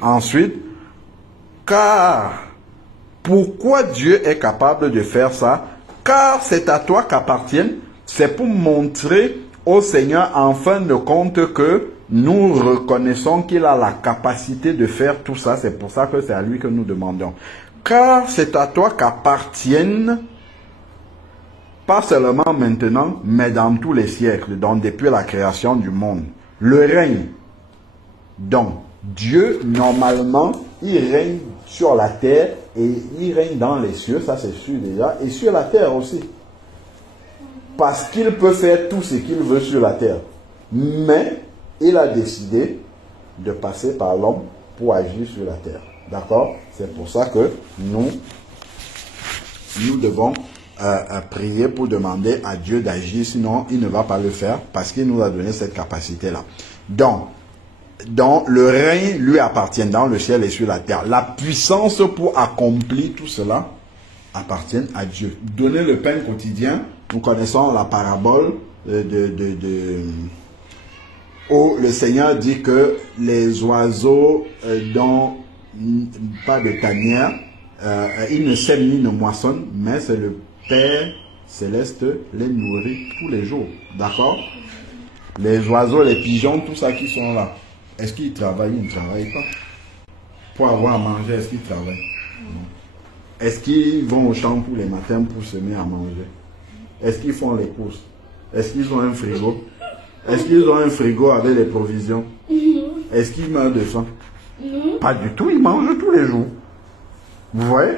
Ensuite, car, pourquoi Dieu est capable de faire ça? Car c'est à toi qu'appartiennent, c'est pour montrer au Seigneur en fin de compte que nous reconnaissons qu'il a la capacité de faire tout ça. C'est pour ça que c'est à lui que nous demandons. Car c'est à toi qu'appartiennent, pas seulement maintenant, mais dans tous les siècles, donc depuis la création du monde, le règne. Donc, Dieu, normalement, il règne sur la terre et il règne dans les cieux, ça c'est sûr déjà, et sur la terre aussi. Parce qu'il peut faire tout ce qu'il veut sur la terre. Mais, il a décidé de passer par l'homme pour agir sur la terre. D'accord? C'est pour ça que nous devons prier pour demander à Dieu d'agir, sinon il ne va pas le faire parce qu'il nous a donné cette capacité-là. Donc, le règne lui appartient dans le ciel et sur la terre. La puissance pour accomplir tout cela appartient à Dieu. Donner le pain quotidien, nous connaissons la parabole où le Seigneur dit que les oiseaux dont pas de tanière, ils ne sèment ni ne moissonnent, mais c'est le Père Céleste les nourrit tous les jours. D'accord? Les oiseaux, les pigeons, tout ça qui sont là, est-ce qu'ils travaillent? Ils ne travaillent pas. Pour avoir à manger, est-ce qu'ils travaillent? Non. Est-ce qu'ils vont au champ tous les matins pour semer à manger? Est-ce qu'ils font les courses? Est-ce qu'ils ont un frigo? Est-ce qu'ils ont un frigo avec les provisions? Est-ce qu'ils meurent de faim? Pas du tout, ils mangent tous les jours. Vous voyez?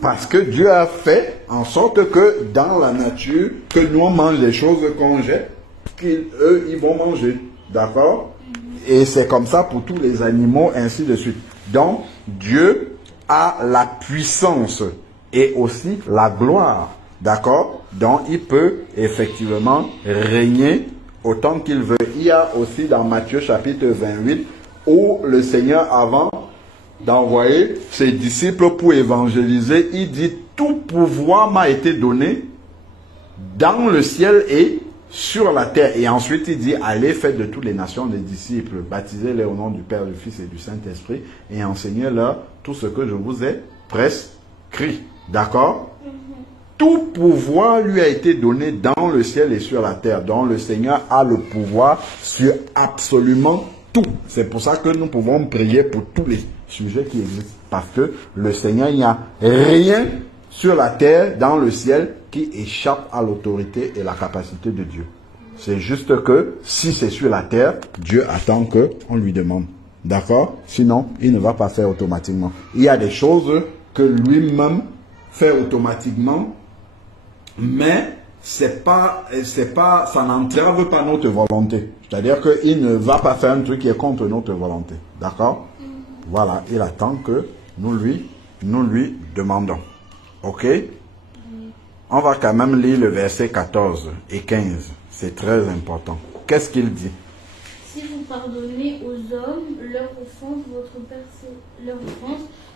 Parce que Dieu a fait en sorte que dans la nature, que nous on mange des choses qu'on jette, qu'eux, ils vont manger. D'accord? Et c'est comme ça pour tous les animaux, ainsi de suite. Donc, Dieu a la puissance et aussi la gloire. D'accord? Donc, il peut effectivement régner autant qu'il veut. Il y a aussi dans Matthieu chapitre 28, où le Seigneur, avant d'envoyer ses disciples pour évangéliser, il dit « Tout pouvoir m'a été donné dans le ciel et sur la terre. » Et ensuite, il dit « Allez, faites de toutes les nations des disciples, baptisez-les au nom du Père, du Fils et du Saint-Esprit, et enseignez-leur tout ce que je vous ai prescrit. » D'accord? Tout pouvoir lui a été donné dans le ciel et sur la terre. Donc le Seigneur a le pouvoir sur absolument tout. C'est pour ça que nous pouvons prier pour tous les sujets qui existent. Parce que le Seigneur, il n'y a rien sur la terre, dans le ciel, qui échappe à l'autorité et la capacité de Dieu. C'est juste que si c'est sur la terre, Dieu attend qu'on lui demande. D'accord? Sinon, il ne va pas faire automatiquement. Il y a des choses que lui-même fait automatiquement, mais ça n'entrave pas notre volonté. C'est-à-dire qu'il ne va pas faire un truc qui est contre notre volonté. D'accord? Voilà, il attend que nous lui demandons. Ok? On va quand même lire le verset 14 et 15. C'est très important. Qu'est-ce qu'il dit? Si vous pardonnez aux hommes leur offense,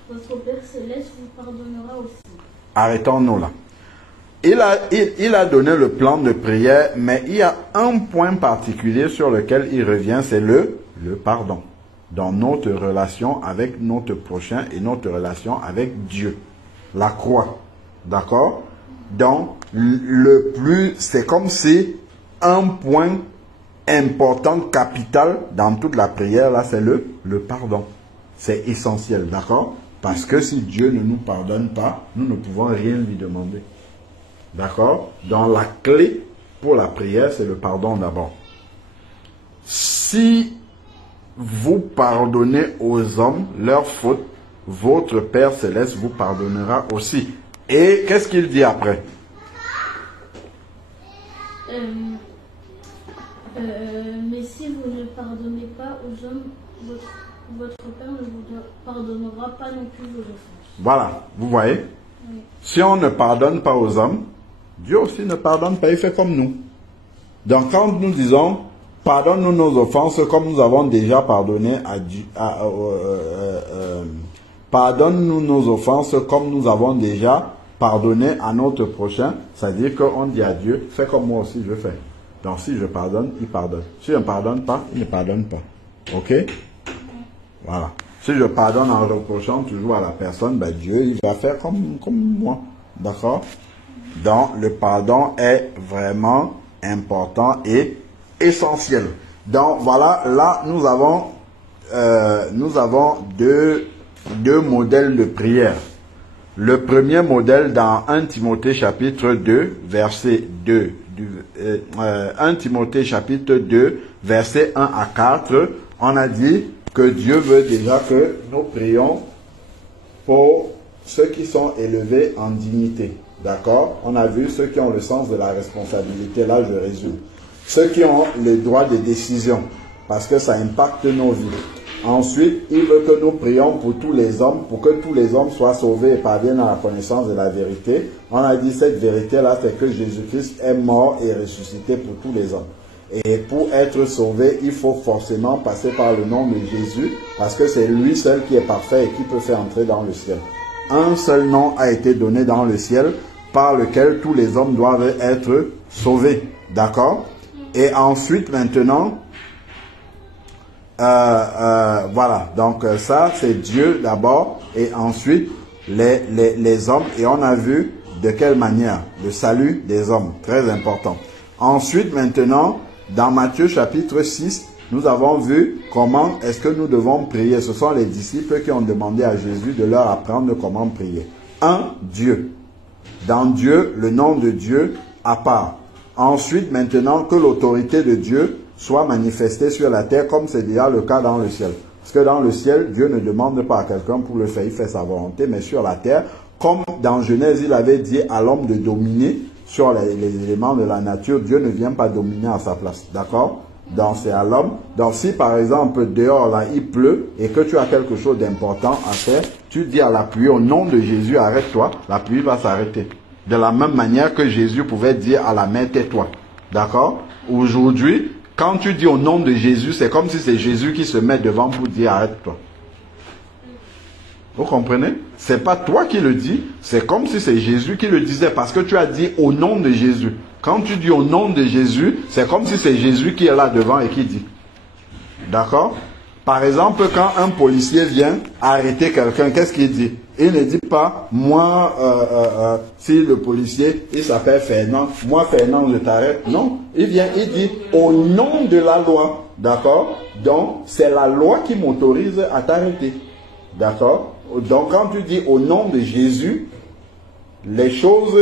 votre Père Céleste vous pardonnera aussi. Arrêtons-nous là. Il a donné le plan de prière, mais il y a un point particulier sur lequel il revient, c'est le pardon. Dans notre relation avec notre prochain et notre relation avec Dieu. La croix. D'accord? Donc, c'est comme si un point important, capital dans toute la prière, là, c'est le pardon. C'est essentiel, d'accord? Parce que si Dieu ne nous pardonne pas, nous ne pouvons rien lui demander. D'accord? Donc, la clé pour la prière, c'est le pardon d'abord. Si vous pardonnez aux hommes leurs fautes, votre Père Céleste vous pardonnera aussi. Et qu'est-ce qu'il dit après? Mais si vous ne pardonnez pas aux hommes, votre Père ne vous pardonnera pas non plus vos offenses. Voilà, vous voyez? Oui. Si on ne pardonne pas aux hommes, Dieu aussi ne pardonne pas, il fait comme nous. Donc quand nous disons, pardonne-nous nos offenses comme nous avons déjà pardonné à Dieu, pardonne-nous nos offenses comme nous avons déjà pardonné à notre prochain, c'est-à-dire qu'on dit à Dieu, fais comme moi aussi je fais. Donc si je pardonne, il pardonne. Si je ne pardonne pas, il ne pardonne pas. Ok? Voilà. Si je pardonne en reprochant toujours à la personne, ben Dieu, il va faire comme moi. D'accord? Donc, le pardon est vraiment important et essentiel. Donc, voilà, là, nous avons deux modèles de prière. Le premier modèle dans 1 Timothée chapitre 2, verset 2. 1 Timothée chapitre 2, verset 1 à 4, on a dit que Dieu veut déjà que nous prions pour ceux qui sont élevés en dignité. D'accord? On a vu ceux qui ont le sens de la responsabilité. Là, je résume. Ceux qui ont le droit de décision, parce que ça impacte nos vies. Ensuite, il veut que nous prions pour tous les hommes, pour que tous les hommes soient sauvés et parviennent à la connaissance de la vérité. On a dit cette vérité-là, c'est que Jésus-Christ est mort et ressuscité pour tous les hommes. Et pour être sauvé, il faut forcément passer par le nom de Jésus, parce que c'est lui seul qui est parfait et qui peut faire entrer dans le ciel. Un seul nom a été donné dans le ciel, par lequel tous les hommes doivent être sauvés. D'accord? Et ensuite, maintenant, voilà. Donc, ça, c'est Dieu d'abord, et ensuite, les hommes. Et on a vu de quelle manière? Le salut des hommes. Très important. Ensuite, maintenant, dans Matthieu chapitre 6, nous avons vu comment est-ce que nous devons prier. Ce sont les disciples qui ont demandé à Jésus de leur apprendre comment prier. Dieu. Dans Dieu, le nom de Dieu à part. Ensuite, maintenant, que l'autorité de Dieu soit manifestée sur la terre comme c'est déjà le cas dans le ciel. Parce que dans le ciel, Dieu ne demande pas à quelqu'un pour le faire, il fait sa volonté, mais sur la terre, comme dans Genèse, il avait dit à l'homme de dominer sur les éléments de la nature, Dieu ne vient pas dominer à sa place. D'accord? Donc c'est à l'homme. Donc si par exemple dehors là il pleut et que tu as quelque chose d'important à faire, tu dis à la pluie au nom de Jésus arrête-toi, la pluie va s'arrêter. De la même manière que Jésus pouvait dire à la mer tais-toi. D'accord? Aujourd'hui, quand tu dis au nom de Jésus, c'est comme si c'est Jésus qui se met devant pour dire arrête-toi. Vous comprenez? C'est pas toi qui le dis, c'est comme si c'est Jésus qui le disait parce que tu as dit au nom de Jésus. Quand tu dis au nom de Jésus, c'est comme si c'est Jésus qui est là devant et qui dit. D'accord? Par exemple, quand un policier vient arrêter quelqu'un, qu'est-ce qu'il dit? Il ne dit pas, moi, si le policier, il s'appelle Fernand, moi Fernand, je t'arrête. Non, il vient, il dit au nom de la loi. D'accord? Donc, c'est la loi qui m'autorise à t'arrêter. D'accord? Donc, quand tu dis au nom de Jésus, les choses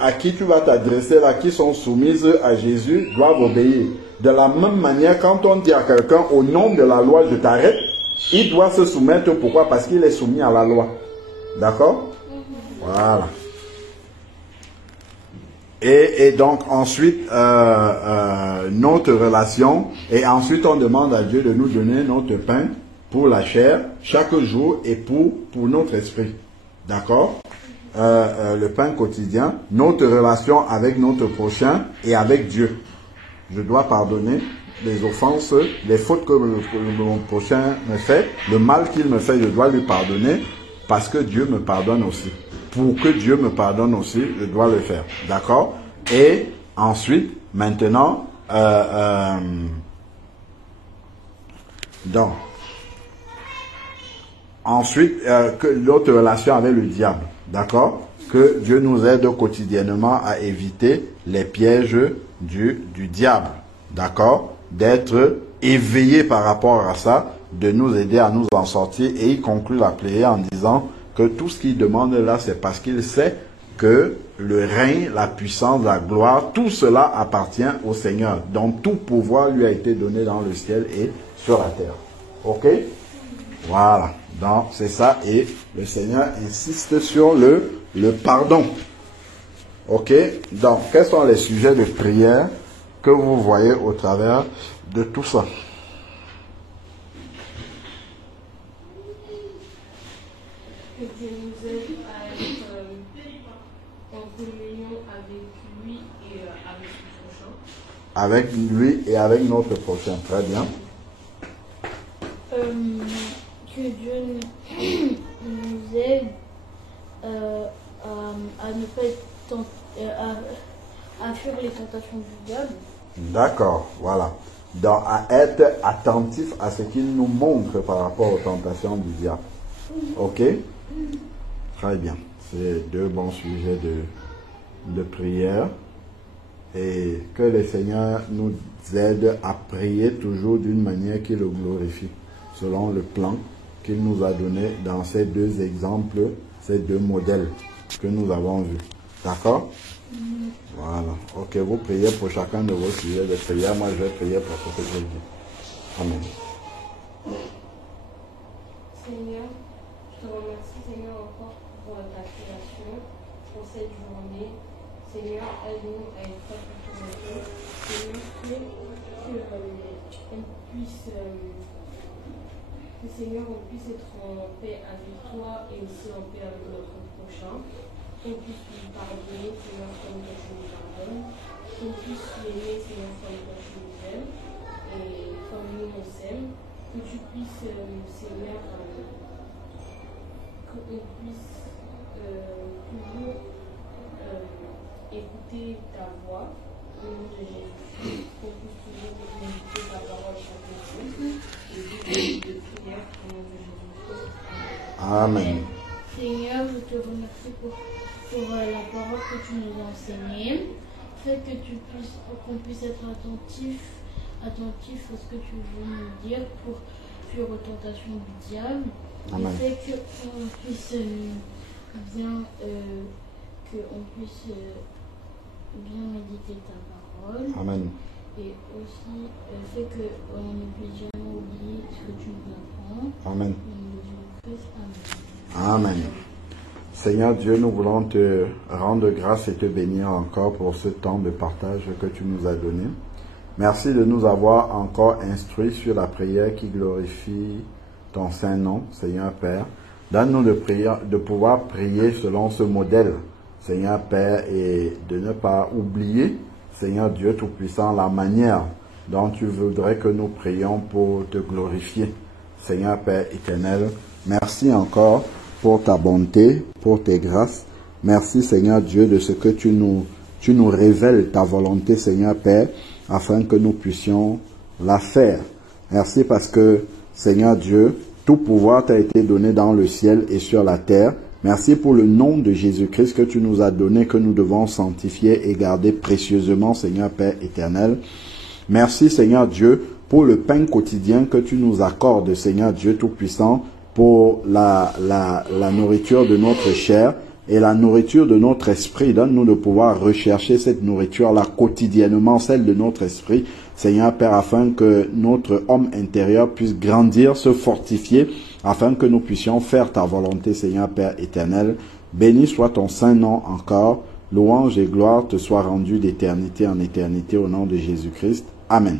à qui tu vas t'adresser là, qui sont soumises à Jésus, doivent obéir. De la même manière, quand on dit à quelqu'un au nom de la loi, je t'arrête, Il doit se soumettre, pourquoi? Parce qu'il est soumis à la loi. D'accord? Voilà. Et donc ensuite, notre relation, et ensuite on demande à Dieu de nous donner notre pain pour la chair, chaque jour, et pour notre esprit. D'accord? Le pain quotidien, notre relation avec notre prochain et avec Dieu. Je dois pardonner les offenses, les fautes que mon prochain me fait, le mal qu'il me fait, je dois lui pardonner parce que Dieu me pardonne aussi. Pour que Dieu me pardonne aussi, je dois le faire. D'accord? Et ensuite, maintenant, que l'autre relation avec le diable. D'accord? Que Dieu nous aide quotidiennement à éviter les pièges du diable. D'accord? D'être éveillé par rapport à ça, de nous aider à nous en sortir. Et il conclut la prière en disant que tout ce qu'il demande là, c'est parce qu'il sait que le règne, la puissance, la gloire, tout cela appartient au Seigneur. Donc tout pouvoir lui a été donné dans le ciel et sur la terre. Ok? Voilà. Donc c'est ça. Et le Seigneur insiste sur le pardon. Ok? Donc quels sont les sujets de prière que vous voyez au travers de tout ça? Que Dieu nous aide à être en communion avec lui et avec son prochain. Avec lui et avec notre prochain. Très bien. Que Dieu nous aide à ne pas être à fuir les tentations du diable. D'accord, voilà. Donc à être attentif à ce qu'il nous montre par rapport aux tentations du diable. Ok? Très bien. C'est deux bons sujets de prière. Et que le Seigneur nous aide à prier toujours d'une manière qui le glorifie, selon le plan qu'il nous a donné dans ces deux exemples, ces deux modèles que nous avons vus. D'accord? Voilà. Ok, vous priez pour chacun de vos sujets de prière. Moi, je vais prier pour ce que je dis. Amen. Seigneur, je te remercie, Seigneur, encore pour ta création, pour cette journée. Seigneur, aide-nous à être prêts pour ton retour. Seigneur, que Seigneur, on puisse être en paix avec toi et aussi en paix avec notre prochain. Qu'on puisse lui pardonner, Seigneur, comme toi tu nous pardonnes. Qu'on puisse l'aimer, Seigneur, comme toi tu nous aimes. Et comme nous on s'aime. Que tu puisses, Seigneur, qu'on puisse toujours écouter ta voix au nom de Jésus. Qu'on puisse toujours écouter ta parole chaque jour. Et de prière au nom de Jésus. Amen. Seigneur, je te remercie pour la parole que tu nous as enseignée. Fais que qu'on puisse être attentif à ce que tu veux nous dire pour fuir aux tentations du diable. Amen. Et fais qu'on puisse bien méditer ta parole. Amen. Et aussi fais qu'on ne puisse jamais oublier ce que tu nous apprends. Amen. Au nom de Jésus-Christ. Amen. Amen. Seigneur Dieu, nous voulons te rendre grâce et te bénir encore pour ce temps de partage que tu nous as donné. Merci de nous avoir encore instruits sur la prière qui glorifie ton saint nom, Seigneur Père. Donne-nous de pouvoir prier selon ce modèle, Seigneur Père, et de ne pas oublier, Seigneur Dieu Tout-Puissant, la manière dont tu voudrais que nous prions pour te glorifier. Seigneur Père éternel, merci encore pour ta bonté, pour tes grâces. Merci Seigneur Dieu de ce que tu nous révèles ta volonté, Seigneur Père, afin que nous puissions la faire. Merci parce que, Seigneur Dieu, tout pouvoir t'a été donné dans le ciel et sur la terre. Merci pour le nom de Jésus-Christ que tu nous as donné, que nous devons sanctifier et garder précieusement, Seigneur Père éternel. Merci, Seigneur Dieu, pour le pain quotidien que tu nous accordes, Seigneur Dieu Tout-Puissant, pour la nourriture de notre chair et la nourriture de notre esprit. Donne-nous de pouvoir rechercher cette nourriture-là quotidiennement, celle de notre esprit, Seigneur Père, afin que notre homme intérieur puisse grandir, se fortifier, afin que nous puissions faire ta volonté, Seigneur Père éternel. Béni soit ton saint nom encore. Louange et gloire te soient rendues d'éternité en éternité au nom de Jésus-Christ. Amen.